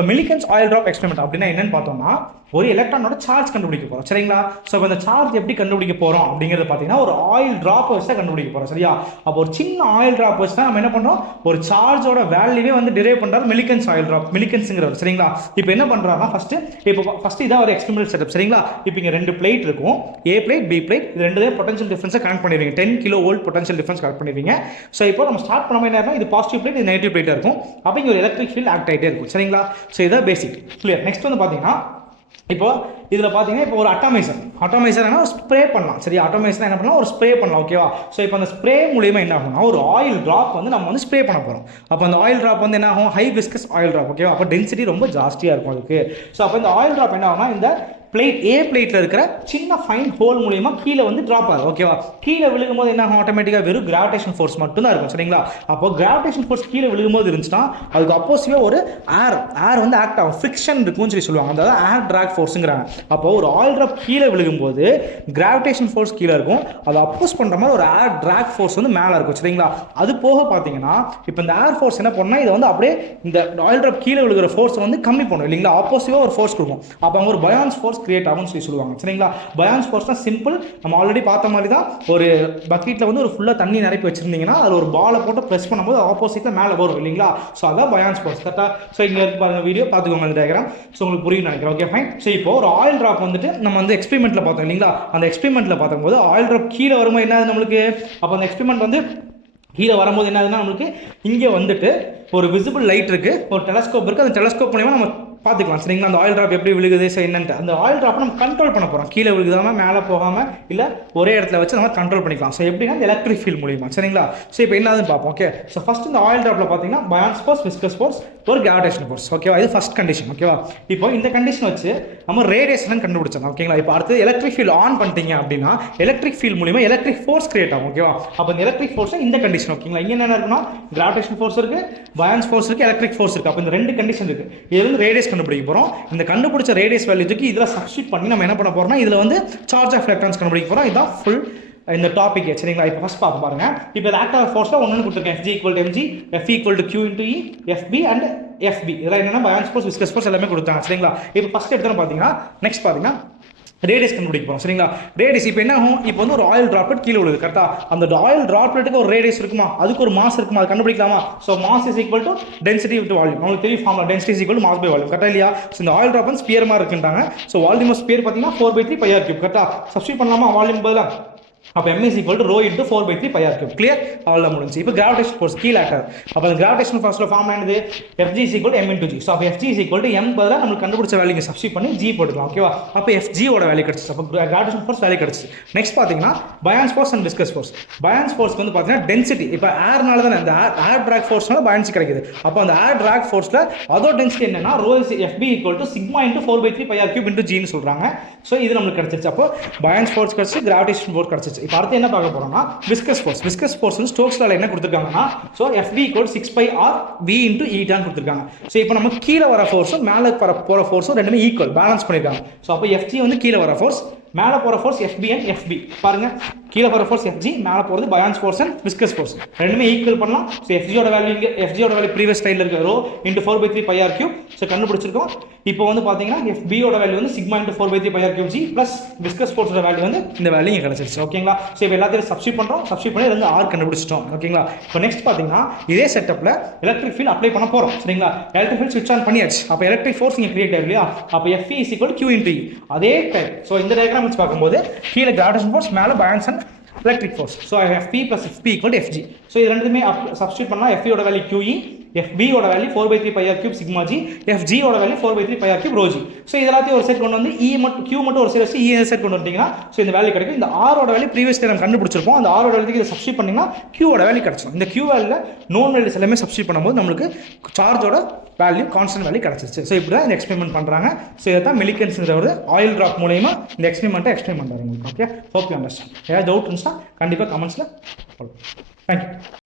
இப்போ Millikan's oil drop experiment அப்படின்னா என்னன்னு பார்த்தோம்னா ஒரு எலக்ட்ரானோட சார்ஜ் கண்டுபிடிக்க போகிறோம் சரிங்களா. ஸோ இப்போ இந்த சார்ஜ் எப்படி கண்டுபிடிக்க போகிறோம் அப்படிங்கிறது பார்த்தீங்கன்னா ஒரு ஆயில் ட்ராப் வச்சு தான் கண்டுபிடிக்க போகிறோம் சரியா. அப்போ ஒரு சின்ன ஆயில் ட்ராப் வச்சு தான் நம்ம என்ன பண்ணுறோம் ஒரு சார்ஜோட வேல்யூவே வந்து டிரைவ் பண்ணுறாரு மில்லிகன்ஸ் ஆயில் ட்ராப் மில்லிகன்ஸுங்கிறவர் சரிங்களா. இப்போ என்ன பண்ணுறாருன்னா ஃபஸ்ட்டு இதான் ஒரு எக்ஸ்பெரிமெண்ட் செட்டப் சரிங்களா. இப்போ இங்கே 2 பிளேட் இருக்கும், ஏ பிளேட் பி பிளேட், இது ரெண்டு பொட்டன்ஷியல் டிஃபரன்ஸை கனெக்ட் பண்ணிடுவீங்க, 10 kV பொட்டன்ஷியல் டிஃபரன்ஸ் கனெக்ட் பண்ணிடுவீங்க. ஸோ இப்போ நம்ம ஸ்டார்ட் பண்ண என்ன இது பாசிட்டிவ் பிளேட், இது நெகட்டிவ் பிளேட்டாக இருக்கும். அப்போ இங்கே ஒரு எலக்ட்ரிக் ஃபீல்ட் ஆக்ட் ஆகிட்டே இருக்கும் சரிங்களா. ஸோ இதான் பேசிக் கிளியர். நெக்ஸ்ட் வந்து பார்த்தீங்கன்னா இப்போ இதில் பார்த்தீங்கன்னா இப்போ ஒரு அட்டாமைசர் ஸ்ப்ரே பண்ணலாம் சரியா. அட்டாமைசர் என்ன பண்ணலாம் ஒரு ஸ்ப்ரே பண்ணலாம் ஓகேவா. ஸோ இப்போ அந்த ஸ்ப்ரே மூலியமாக என்ன ஆகும்னா ஒரு ஆயில் ட்ராப் வந்து நம்ம வந்து ஸ்ப்ரே பண்ண போகிறோம். அப்போ அந்த ஆயில் ட்ராப் வந்து என்ன ஆகும் ஹை விஸ்கஸ் ஆயில் ட்ராப் ஓகேவா. அப்போ டென்சிட்டி ரொம்ப ஜாஸ்தியாக இருக்கும் அதுக்கு. ஸோ அப்போ இந்த ஆயில் ட்ராப் என்ன ஆகும்னா இந்த பிளேட் ஏ பிளேட்டில் இருக்கிற சின்ன ஃபைன் ஹோல் மூலியமாக கீழே வந்து ட்ராப் ஆகும் ஓகேவா. கீழே விழுகும்போது என்ன ஆகும் ஆட்டோமேட்டிக்காக வெறும் கிராவிடேஷன் ஃபோர்ஸ் மட்டும் தான் இருக்கும் சரிங்களா. அப்போ கிராவிடேஷன் ஃபோர்ஸ் கீழே விழுகும்போது இருந்துச்சுன்னா அதுக்கு அப்போசிவாக ஒரு ஏர் வந்து ஆக்ட் ஆகும், ஃபிக்ஷன் இருக்கும்னு சொல்லுவாங்க, அதாவது ஏர் ட்ராக் ஃபோர்ஸுங்கிறாங்க. அப்போ ஒரு ஆயில் ட்ராப் கீழே விழுகும்போது கிராவிடேஷன் ஃபோர்ஸ் கீழே இருக்கும், அதை அப்போஸ் பண்ணுற மாதிரி ஒரு ஏர் ட்ராக் ஃபோர்ஸ் வந்து மேலே இருக்கும் சரிங்களா. அது போக பார்த்தீங்கன்னா இப்போ இந்த ஏர் ஃபோர்ஸ் என்ன பண்ணால் இதை வந்து அப்படியே இந்த ஆயில் ட்ராப் கீழே விழுகிற ஃபோர்ஸ் வந்து கம்மி பண்ணும் இல்லைங்களா, அப்போசிவாக ஒரு ஃபோர்ஸ் கொடுக்கும். அப்போ அங்கே ஒரு பயான்ஸ் ஃபோர்ஸ் கிரியேட் ஆகும்னு சொல்லுவாங்க சரிங்களா. பயான்ஸ் ஃபோர்ஸ்னா சிம்பிள், நம்ம ஆல்ரெடி பார்த்த மாதிரி தான். ஒரு பக்கெட்டில் வந்து ஒரு ஃபுல்லாக தண்ணி நிரப்பி வச்சிருந்தீங்கன்னா அது ஒரு பாலை போட்டு ப்ரெஸ் பண்ணும்போது ஆப்போசிட்டில் மேலே வரும் இல்லைங்களா. ஸோ அதான் பயான்ஸ் ஃபோர்ஸ் கரெக்டாக. ஸோ இங்கே இருக்கு பாருங்க வீடியோ பார்த்துக்கோங்க அந்த டயக்ராம். ஸோ உங்களுக்கு புரியும் நினைக்கிறேன் ஓகே ஃபைன். ஸோ இப்போ ஒரு ஆயில் ட்ராப் வந்துட்டு நம்ம வந்து எக்ஸ்பெரிமெண்ட்டில் பார்த்தோம் இல்லைங்களா. அந்த எக்ஸ்பெரிமெண்ட்டில் பார்க்கும்போது ஆயில் ட்ராப் கீழே வரும்போது என்ன ஆகுது நம்மளுக்கு, அப்போ அந்த எக்ஸ்பெரிமெண்ட் வந்து கீழே வரும்போது என்ன ஆகுதுன்னா நம்மளுக்கு இங்கே வந்துட்டு ஒரு விசிபிள் லைட் இருக்குது, ஒரு டெலஸ்கோப் இருக்குது, அந்த டெலஸ்கோப் மூலிமா நம்ம பார்த்துக்கலாம் சரிங்களா. அந்த ஆயில் ட்ராப் எப்படி விழுகுது ஸோ என்னன்ட்டு அந்த ஆயில் ட்ராப்பை நம்ம கண்ட்ரோல் பண்ண போகிறோம், கீழே விழுகாமல் மேலே போகாமல் இல்லை ஒரே இடத்துல வச்சு நம்ம கண்ட்ரோல் பண்ணிக்கலாம். ஸோ எப்படின்னா இந்த எலக்ட்ரிக் ஃபீல்ட் மூலிமா சரிங்களா. ஸோ இப்போ என்னதுன்னு பார்ப்போம் ஓகே. ஸோ ஃபஸ்ட் இந்த ஆயில் ட்ராப்பில் பார்த்தீங்கன்னா பயான்ஸ் ஃபோர்ஸ், விஸ்கஸ் ஃபோர்ஸ், ஒரு கிராவிடேஷன் ஃபோர்ஸ் ஓகேவா. இது ஃபஸ்ட் கண்டிஷன் ஓகேவா. இப்போ இந்த கண்டிஷன் வச்சு நம்ம ரேடியேஷன் கண்டுபிடிச்சோம் ஓகேங்களா. இப்போ அடுத்து எலக்ட்ரிக் ஃபீல்ட் ஆன் பண்ணிட்டீங்க அப்படின்னா எலக்ட்ரிக் ஃபீல்ட் மூலிமா எலக்ட்ரிக் ஃபோர்ஸ் கிரியேட் ஆகும் ஓகேவா. அப்போ இந்த எலக்ட்ரிக் ஃபோர்ஸ் இந்த கண்டிஷன் ஓகேங்களா. இங்கே என்ன இருக்குன்னா கிராவிடேஷன் ஃபோர்ஸ் இருக்குது, பயான்ஸ் ஃபோர்ஸ் இருக்குது, எலக்ட்ரிக் ஃபோர்ஸ் இருக்குது. அப்போ இந்த 2 கண்டிஷன் இருக்குது. இது வந்து ரேடியஸ் கண்டுபிடிக்க போகிறோம். இந்த கண்டுபிடிச்ச ரேடியஸ் வேல்யூக்கு இதில் சப்ஸ்டிட் பண்ணி நம்ம என்ன பண்ண போறோம்னா இதில் வந்து சார்ஜ் ஆஃப் எலக்ட்ரான்ஸ் கண்டுபிடிக்க போகிறோம். இதுதான் ஃபுல் இந்த டாபிக் சரிங்களா. இப்போ ஃபர்ஸ்ட் பார்த்து பாருங்க. இப்போ இந்த ஆக்ட் ஆஃப் ஃபோர்ஸில் ஒன்று கொடுத்துருக்கேன், FG = mg, F = q × E, FB and FB. இதெல்லாம் என்னென்னா பயான்ஸ் ஃபோர்ஸ், விஸ்கஸ் ஃபோர்ஸ் எல்லாமே கொடுத்தாங்க சரிங்களா. இப்போ ஃபர்ஸ்ட் எடுத்தோன்னு பார்த்தீங்கன்னா நெக்ஸ்ட் பார்த்தீங்கன்னா ரேடியஸ் கண்டுபிடிக்க போகிறோம் சரிங்களா. ரேடியஸ் இப்போ என்ன ஆகும், இப்போ வந்து ஒரு ஆயில் ட்ராப்லெட் கீழே விழுது கரெக்டாக. அந்த ஆயில் ட்ராப்லெட்டுக்கு ஒரு ரேடியஸ் இருக்குமா, அதுக்கு ஒரு மாஸ் இருக்குமா, அது கண்டுபிடிக்கலாமா. So mass is equal to density with volume. உங்களுக்கு தெரியும் formula, density is equal to mass by volume கரெக்டாக இல்லையா. ஸோ இந்த ஆயில் ட்ராப் வந்து ஸ்பியர் மாதிரி இருக்குன்றாங்க. ஸோ வால்யூம் ஆஃப் ஸ்பியர் பார்த்தீங்கன்னா 4/3 πr³ கரெக்டாக. சப்ஸ்டிட் பண்ணலாமா வால்யூம் பதிலாக. அப்போ m is equal to rho into 4/3 πr³ clear. அவ்வளோ முடிஞ்சு. இப்போ கிராவிடேஷன் ஃபோர்ஸ் கீழே ஆக்டர். அப்போ அந்த கிராவிடேஷன் ஃபோர்ஸில் ஃபார்ம் ஆனது FG is equal to m into g. So அப்போ FG is equal to m பதிலாக நம்மளுக்கு கண்டுபிடிச்ச வேல்யூங்க சப்ஸ்டிட் பண்ணி g போட்டுக்கலாம் ஓகேவா. அப்போ FG ஓட வேல்யூ கிடச்சிச்சு. அப்போ கிராவிடேஷன் ஃபோர்ஸ் வேல்யூ கிடச்சிச்சு. நெக்ஸ்ட் பார்த்தீங்கன்னா பயான்ஸ் ஃபோர்ஸ் அண்ட் விஸ்கஸ் ஃபோர்ஸ். பயான்ஸ் ஃபோர்ஸ்க்கு வந்து பார்த்தீங்கன்னா டென்சிட்டி, இப்போ ஏர்னால தானே இந்த ஏர் ட்ராக் ஃபோர்ஸ்னால பயான்சி கிடைக்குது. அப்போ அந்த ஏர் ட்ராக் ஃபோர்ஸில் அதோட டென்சிட்டி என்னன்னா row is FB = σ × 4/3 πr³ into g ன்னு சொல்கிறாங்க. ஸோ இது நம்மளுக்கு கிடச்சிருச்சு. அப்போ பயான்ஸ் ஃபோர்ஸ் கிடச்சி, கிராவிடேஷன் ஃபோர்ஸ் கிடச்சிச்சு. இப்போ அடுத்து என்ன பார்க்க போறோம்னா விஸ்கஸ் ஃபோர்ஸ் வந்து ஸ்டோக்ஸ் லால என்ன கொடுத்திருக்காங்கன்னா so FB = 6πr V × E தான் கொடுத்திருக்காங்க. சோ இப்போ நம்ம கீழ வர ஃபோர்ஸும் மேலே போற ஃபோர்ஸும் ரெண்டுமே ஈக்குவல் பேலன்ஸ் பண்ணிருக்காங்க. சோ அப்போ FG வந்து கீழ வர ஃபோர்ஸ், மேலே போற ஃபோர்ஸ் FB and FB பாருங்க. கீழே போற ஃபோர்ஸ் FG, மேலே போறது பயான்ஸ் ஃபோர்ஸ் அண்ட் விஸ்கஸ் ஃபோர்ஸ் ரெண்டுமே ஈக்குவல் பண்ணலாம். ஸோ FG ஓட வேல்யூ ப்ரீவியஸ் ஸ்டைலில் இருக்க ரோ × 4/3 πr³. ஸோ கண்டுபிடிச்சிருக்கோம். இப்போ வந்து பார்த்தீங்கன்னா FB ஓட வேல்யூ வந்து σ × 4/3 πr³ G ப்ளஸ் விஸ்கஸ் ஃபோர்ஸோட வேல்யூ வந்து இந்த வேல்யூ இங்கே கிடச்சிருச்சு ஓகேங்களா. ஸோ இப்போ எல்லாத்தையும் சப்ஸ்டிட் பண்ணி வந்து R கண்டுபிடிச்சிட்டோம் ஓகேங்களா. இப்போ நெக்ஸ்ட் பார்த்தீங்கன்னா இதே செட்டப்பில் எலக்ட்ரிக் ஃபீல்ட் அப்ளை பண்ண போகிறோம் சரிங்களா. எலக்ட்ரிக் ஃபீல்ட் ஸ்விட்ச் ஆன் பண்ணியாச்சு. அப்போ எலக்ட்ரிக் ஃபோர்ஸ் இங்கே கிரியேட் ஆகும் இல்லையா. அப்போ FE = q × E அதே டைப். ஸோ இந்த டயக்ராம் வச்சு பார்க்கும்போது கீழே கிராவிடேஷன் ஃபோர்ஸ், மேலே பயான்ஸ் and electric force. So FP plus FP equal to FG. So இது ரெண்டுமே சப்ஸ்டிட் பண்ணா FE ஓட வேல்யூ QE, FB ஓட value 4/3 πr³ sigma g, FG ஓட value 4/3 πr³ rho g. So இதெல்லாத்தையும் ஒரு செட் கொண்டு வந்து E மட்டும் Q மட்டும் ஒரு செட் E செட் கொண்டு வந்தீங்கன்னா சோ இந்த வேல்யூ கிடைக்கும். இந்த R ஓட வேல்யூ ப்ரீவியஸ் டைம் கண்டுபிடிச்சிருப்போம். அந்த R ஓட வேல்யூக்கு இத சப்ஸ்டிட் பண்ணீங்கன்னா Q ஓட வேல்யூ கிடைச்சிடும். இந்த Q வேல்யூல நோன் வேல்யூஸ் எல்லாமே சப்ஸ்டிட் பண்ணும்போது நமக்கு சார்ஜோட வேல்யூ கான்ஸ்டன்ட் வேல்யூ கிடைச்சிருச்சு. ஸோ இப்படி தான் இந்த எக்ஸ்பெரிமெண்ட் பண்ணுறாங்க. ஸோ இதை தான் மில்லிகன்ஸ்ங்கிற ஒரு ஆயில் ட்ராப் மூலமா இந்த எக்ஸ்பெரிமெண்ட்டை எக்ஸ்பிளைன் பண்ணுறாங்க. Okay, hope you understand. ஏதாவது டவுட் இருந்துச்சுன்னா கண்டிப்பாக கமெண்ட்ஸில் தேங்க்யூ.